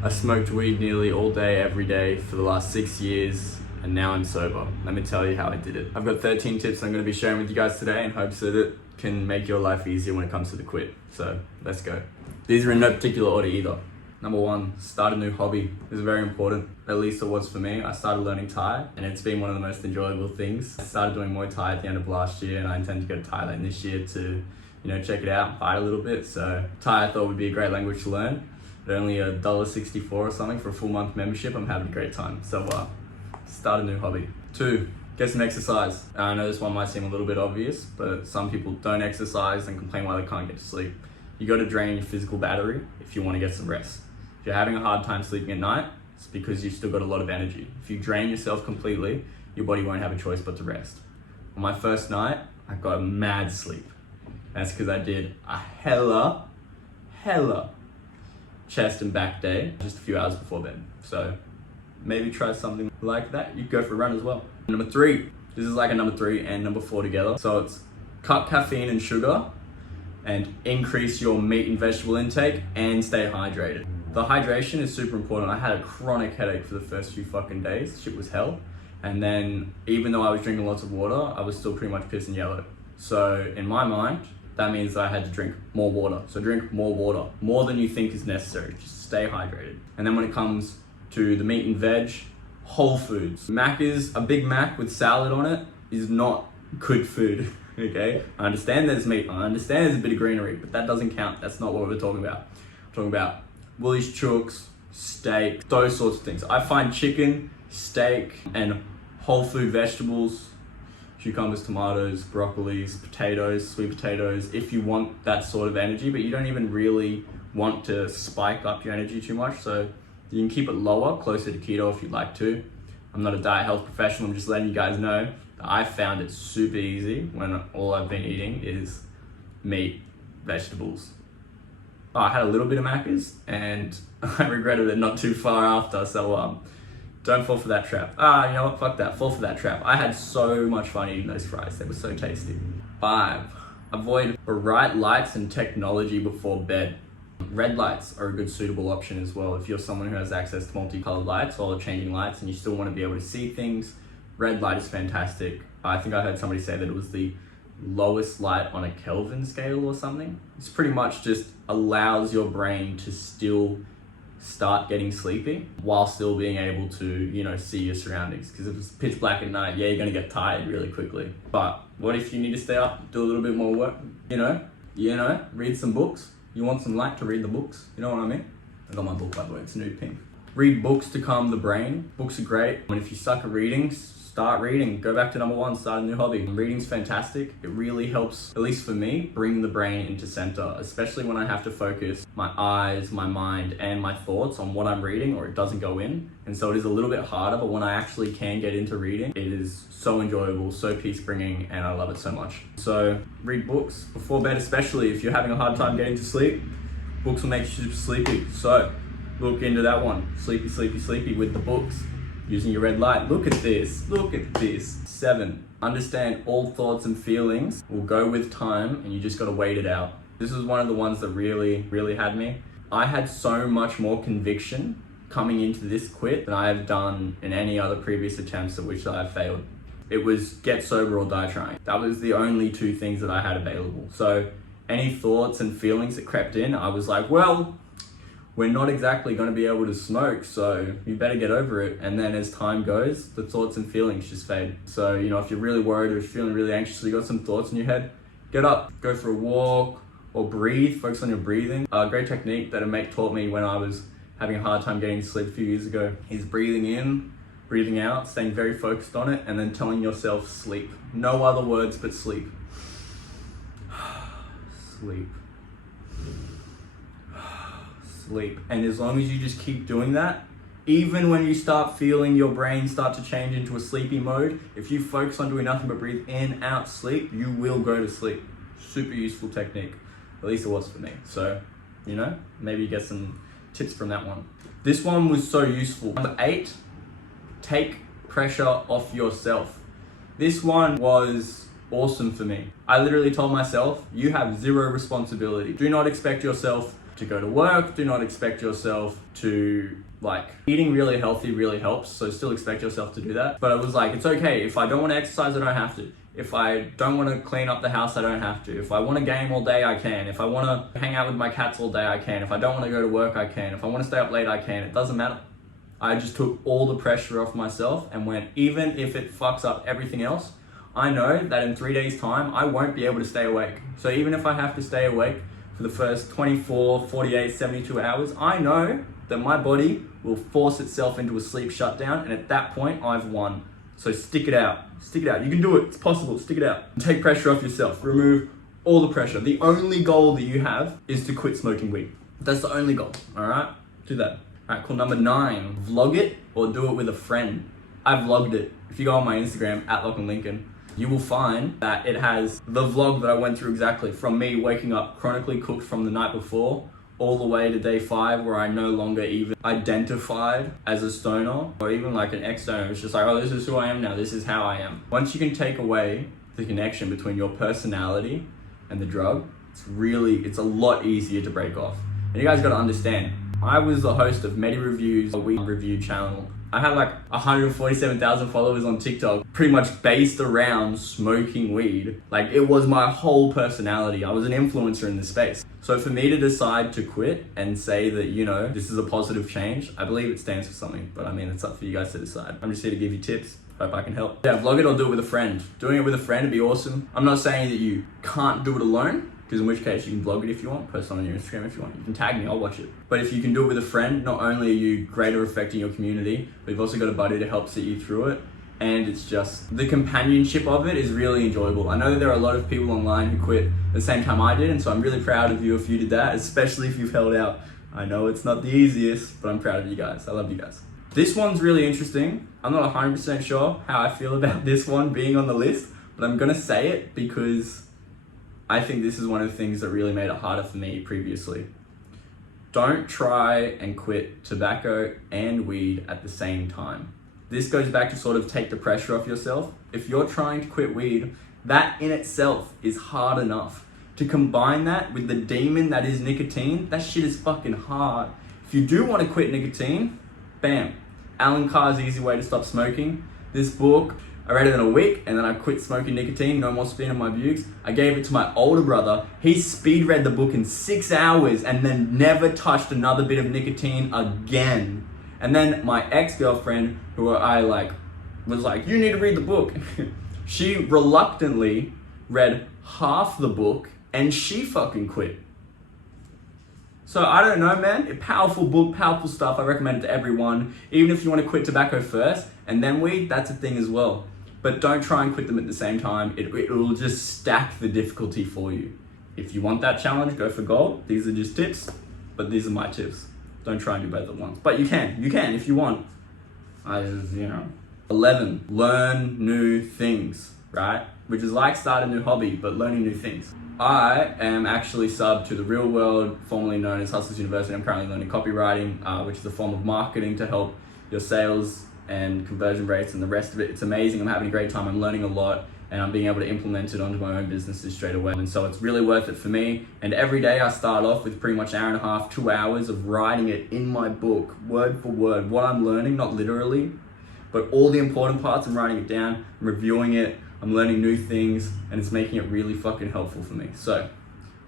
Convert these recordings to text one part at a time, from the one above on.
I smoked weed nearly all day, every day for the last 6 years, and now I'm sober. Let me tell you how I did it. I've got 13 tips I'm going to be sharing with you guys today in hopes that it can make your life easier when it comes to the quit. So let's go. These are in no particular order either. Number one, start a new hobby. This is very important. At least it was for me. I started learning Thai and it's been one of the most enjoyable things. I started doing Muay Thai at the end of last year and I intend to go to Thailand this year to, check it out and fight a little bit. So Thai I thought would be a great language to learn. At only $1.64 or something for a full month membership, I'm having a great time. So start a new hobby. 2, get some exercise. I know this one might seem a little bit obvious, but some people don't exercise and complain why they can't get to sleep. You got to drain your physical battery if you want to get some rest. If you're having a hard time sleeping at night, it's because you've still got a lot of energy. If you drain yourself completely, your body won't have a choice but to rest. On my first night, I got a mad sleep. That's because I did a hella chest and back day just a few hours before bed. So maybe try something like that. You could go for a run as well. Number 3, this is like a number 3 and number 4 together. So it's cut caffeine and sugar and increase your meat and vegetable intake and stay hydrated. The hydration is super important. I had a chronic headache for the first few fucking days. Shit was hell. And then even though I was drinking lots of water, I was still pretty much pissing yellow. So in my mind, that means I had to drink more water. So drink more water, more than you think is necessary. Just stay hydrated. And then when it comes to the meat and veg, whole foods. A Big Mac with salad on it is not good food, okay? I understand there's meat, I understand there's a bit of greenery, but that doesn't count. That's not what we're talking about. We're talking about Woolies chooks, steak, those sorts of things. I find chicken, steak, and whole food vegetables, cucumbers, tomatoes, broccolis, potatoes, sweet potatoes, if you want that sort of energy, but you don't even really want to spike up your energy too much. So you can keep it lower, closer to keto if you'd like to. I'm not a diet health professional, I'm just letting you guys know that I found it super easy when all I've been eating is meat, vegetables. I had a little bit of Macca's and I regretted it not too far after, so don't fall for that trap. You know what, fuck that, fall for that trap. I had so much fun eating those fries, they were so tasty. 5, avoid bright lights and technology before bed. Red lights are a good suitable option as well. If you're someone who has access to multicolored lights or changing lights and you still want to be able to see things, red light is fantastic. I think I heard somebody say that it was the lowest light on a Kelvin scale or something. It's pretty much just allows your brain to still start getting sleepy while still being able to, see your surroundings. Because if it's pitch black at night, you're gonna get tired really quickly. But what if you need to stay up, do a little bit more work, read some books? You want some light to read the books, you know what I mean? I got my book, by the way, it's nude pink. Read books to calm the brain. Books are great. And if you suck at reading, start reading. Go back to number 1, start a new hobby. Reading's fantastic. It really helps, at least for me, bring the brain into center, especially when I have to focus my eyes, my mind, and my thoughts on what I'm reading or it doesn't go in. And so it is a little bit harder, but when I actually can get into reading, it is so enjoyable, so peace-bringing, and I love it so much. So read books before bed, especially if you're having a hard time getting to sleep. Books will make you super sleepy. So look into that one. Sleepy, sleepy, sleepy with the books. Using your red light. Look at this. 7, understand all thoughts and feelings will go with time and you just gotta wait it out. This is one of the ones that really had me. I had so much more conviction coming into this quit than I have done in any other previous attempts at which I have failed. It was get sober or die trying. That was the only 2 things that I had available. So any thoughts and feelings that crept in, I was like, well, we're not exactly going to be able to smoke, so you better get over it. And then as time goes, the thoughts and feelings just fade. So, if you're really worried or if you're feeling really anxious, you got some thoughts in your head, get up, go for a walk or breathe, focus on your breathing. A great technique that a mate taught me when I was having a hard time getting to sleep a few years ago is breathing in, breathing out, staying very focused on it, and then telling yourself sleep. No other words but sleep. Sleep. Sleep. And as long as you just keep doing that, even when you start feeling your brain start to change into a sleepy mode, if you focus on doing nothing but breathe in, out, sleep, you will go to sleep. Super useful technique. At least it was for me. So, maybe you get some tips from that one. This one was so useful. Number 8, take pressure off yourself. This one was awesome for me. I literally told myself, you have 0 responsibility. Do not expect yourself to go to work. Do not expect yourself to, like, eating really healthy really helps, so still expect yourself to do that. But it was like, it's okay. If I don't want to exercise, I don't have to. If I don't want to clean up the house, I don't have to. If I want to game all day, I can. If I want to hang out with my cats all day, I can. If I don't want to go to work, I can. If I want to stay up late, I can. It doesn't matter. I just took all the pressure off myself and went, even if it fucks up everything else, I know that in 3 days' time, I won't be able to stay awake. So even if I have to stay awake for the first 24, 48, 72 hours, I know that my body will force itself into a sleep shutdown, and at that point, I've won. So stick it out. Stick it out. You can do it. It's possible. Stick it out. Take pressure off yourself. Remove all the pressure. The only goal that you have is to quit smoking weed. That's the only goal. All right? Do that. All right, cool. Number 9, vlog it or do it with a friend. I vlogged it. If you go on my Instagram, @Lachlan, you will find that it has the vlog that I went through exactly, from me waking up chronically cooked from the night before all the way to day 5, where I no longer even identified as a stoner or even like an ex-stoner. It's just like, oh, this is who I am now. This is how I am. Once you can take away the connection between your personality and the drug, it's a lot easier to break off. And you guys got to understand, I was the host of Medi Reviews, a weed review channel. I had like 147,000 followers on TikTok, pretty much based around smoking weed. Like, it was my whole personality. I was an influencer in this space. So for me to decide to quit and say that, you know, this is a positive change, I believe it stands for something. But I mean, it's up for you guys to decide. I'm just here to give you tips. Hope I can help. Yeah, vlog it or do it with a friend. Doing it with a friend would be awesome. I'm not saying that you can't do it alone, because in which case you can vlog it if you want, post it on your Instagram if you want. You can tag me, I'll watch it. But if you can do it with a friend, not only are you greater affecting your community, but you've also got a buddy to help see you through it. And it's just, the companionship of it is really enjoyable. I know that there are a lot of people online who quit at the same time I did, and so I'm really proud of you if you did that, especially if you've held out. I know it's not the easiest, but I'm proud of you guys. I love you guys. This one's really interesting. I'm not 100% sure how I feel about this one being on the list, but I'm gonna say it because I think this is one of the things that really made it harder for me previously. Don't try and quit tobacco and weed at the same time. This goes back to sort of take the pressure off yourself. If you're trying to quit weed, that in itself is hard enough. To combine that with the demon that is nicotine, that shit is fucking hard. If you do want to quit nicotine, bam. Alan Carr's Easy Way to Stop Smoking. This book, I read it in a week, and then I quit smoking nicotine, no more spin on my bukes. I gave it to my older brother. He speed read the book in 6 hours and then never touched another bit of nicotine again. And then my ex-girlfriend, who I was like, you need to read the book. She reluctantly read half the book and she fucking quit. So I don't know, man. A powerful book, powerful stuff. I recommend it to everyone. Even if you want to quit tobacco first and then weed, that's a thing as well. But don't try and quit them at the same time. It will just stack the difficulty for you. If you want that challenge, go for gold. These are just tips, but these are my tips. Don't try and do both at once. But you can if you want. 11, learn new things, right? Which is like start a new hobby, but learning new things. I am actually subbed to the Real World, formerly known as Hustlers University. I'm currently learning copywriting, which is a form of marketing to help your sales and conversion rates and the rest of it. It's amazing. I'm having a great time. I'm learning a lot, and I'm being able to implement it onto my own businesses straight away. And so it's really worth it for me. And every day I start off with pretty much 1.5 hours, 2 hours of writing it in my book, word for word, what I'm learning, not literally, but all the important parts. I'm writing it down, I'm reviewing it, I'm learning new things, and it's making it really fucking helpful for me. So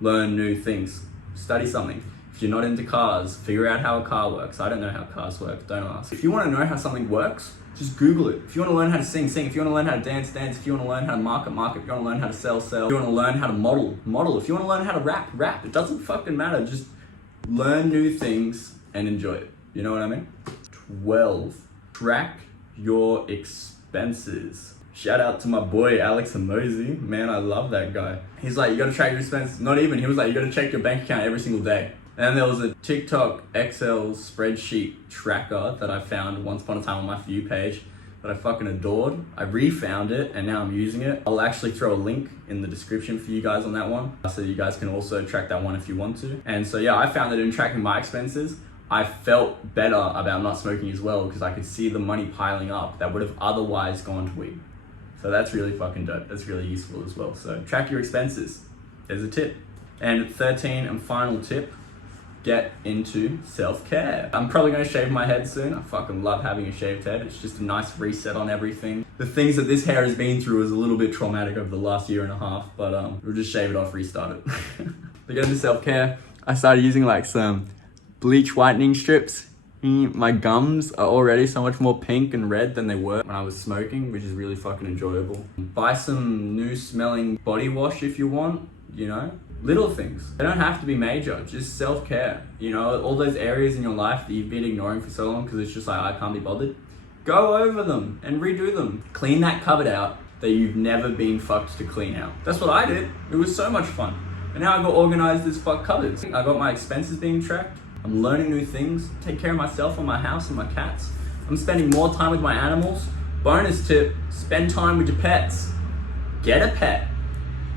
learn new things, study something. If you're not into cars, figure out how a car works. I don't know how cars work, don't ask. If you want to know how something works, just Google it. If you want to learn how to sing, sing. If you want to learn how to dance, dance. If you want to learn how to market, market. If you want to learn how to sell, sell. If you want to learn how to model, model. If you want to learn how to rap, rap. It doesn't fucking matter. Just learn new things and enjoy it. You know what I mean? 12, track your expenses. Shout out to my boy, Alex Amosi. Man, I love that guy. He's like, you gotta track your expenses. Not even, he was like, you gotta check your bank account every single day. And there was a TikTok Excel spreadsheet tracker that I found once upon a time on my For You page that I fucking adored. I refound it and now I'm using it. I'll actually throw a link in the description for you guys on that one, so you guys can also track that one if you want to. And so yeah, I found that in tracking my expenses, I felt better about not smoking as well, because I could see the money piling up that would have otherwise gone to weed. So that's really fucking dope. That's really useful as well. So track your expenses. There's a tip. And 13 and final tip, get into self-care. I'm probably gonna shave my head soon. I fucking love having a shaved head. It's just a nice reset on everything. The things that this hair has been through is a little bit traumatic over the last year and a half, but we'll just shave it off, restart it. To get into self-care, I started using like some bleach whitening strips. My gums are already so much more pink and red than they were when I was smoking, which is really fucking enjoyable. Buy some new smelling body wash if you want, you know? Little things. They don't have to be major, just self-care. You know, all those areas in your life that you've been ignoring for so long because it's just like, I can't be bothered. Go over them and redo them. Clean that cupboard out that you've never been fucked to clean out. That's what I did. It was so much fun. And now I got organized as fuck cupboards. I got my expenses being tracked. I'm learning new things. Take care of myself and my house and my cats. I'm spending more time with my animals. Bonus tip, spend time with your pets. Get a pet.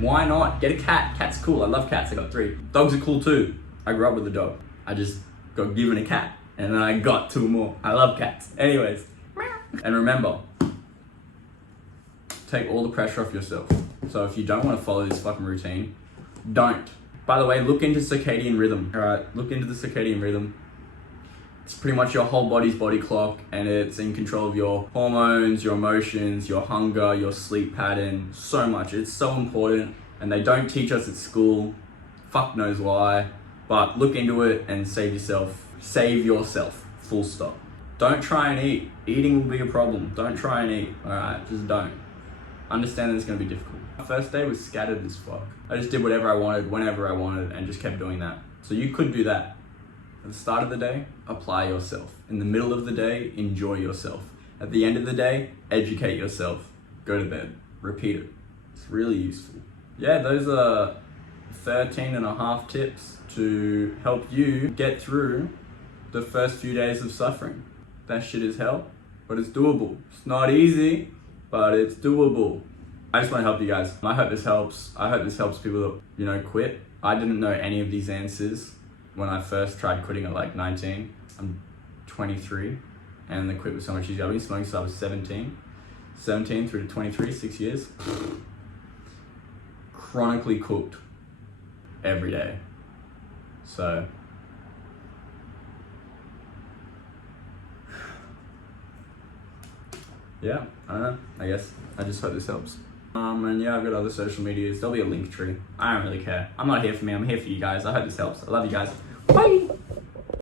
Why not? Get a cat. Cat's cool. I love cats. I got 3. Dogs are cool too. I grew up with a dog. I just got given a cat and then I got 2 more. I love cats. Anyways. And remember, take all the pressure off yourself. So if you don't want to follow this fucking routine, don't. By the way, look into circadian rhythm. Alright, look into the circadian rhythm. It's pretty much your whole body's body clock, and it's in control of your hormones, your emotions, your hunger, your sleep pattern, so much. It's so important, and they don't teach us at school. Fuck knows why. But look into it and save yourself. Save yourself. Full stop. Don't try and eat. Eating will be a problem. Don't try and eat. Alright, just don't. Understand that it's going to be difficult. My first day was scattered as fuck. I just did whatever I wanted, whenever I wanted, and just kept doing that. So you could do that. At the start of the day, apply yourself. In the middle of the day, enjoy yourself. At the end of the day, educate yourself. Go to bed. Repeat it. It's really useful. Yeah, those are 13.5 tips to help you get through the first few days of suffering. That shit is hell, but it's doable. It's not easy, but it's doable. I just want to help you guys. I hope this helps. I hope this helps people that, quit. I didn't know any of these answers when I first tried quitting at like 19. I'm 23 and the quit was so much easier. I've been smoking since I was 17. 17 through to 23, 6 years. Chronically cooked every day. So, yeah, I don't know. I guess I just hope this helps. And yeah, I've got other social medias. There'll be a link tree. I don't really care. I'm not here for me. I'm here for you guys. I hope this helps. I love you guys. Bye.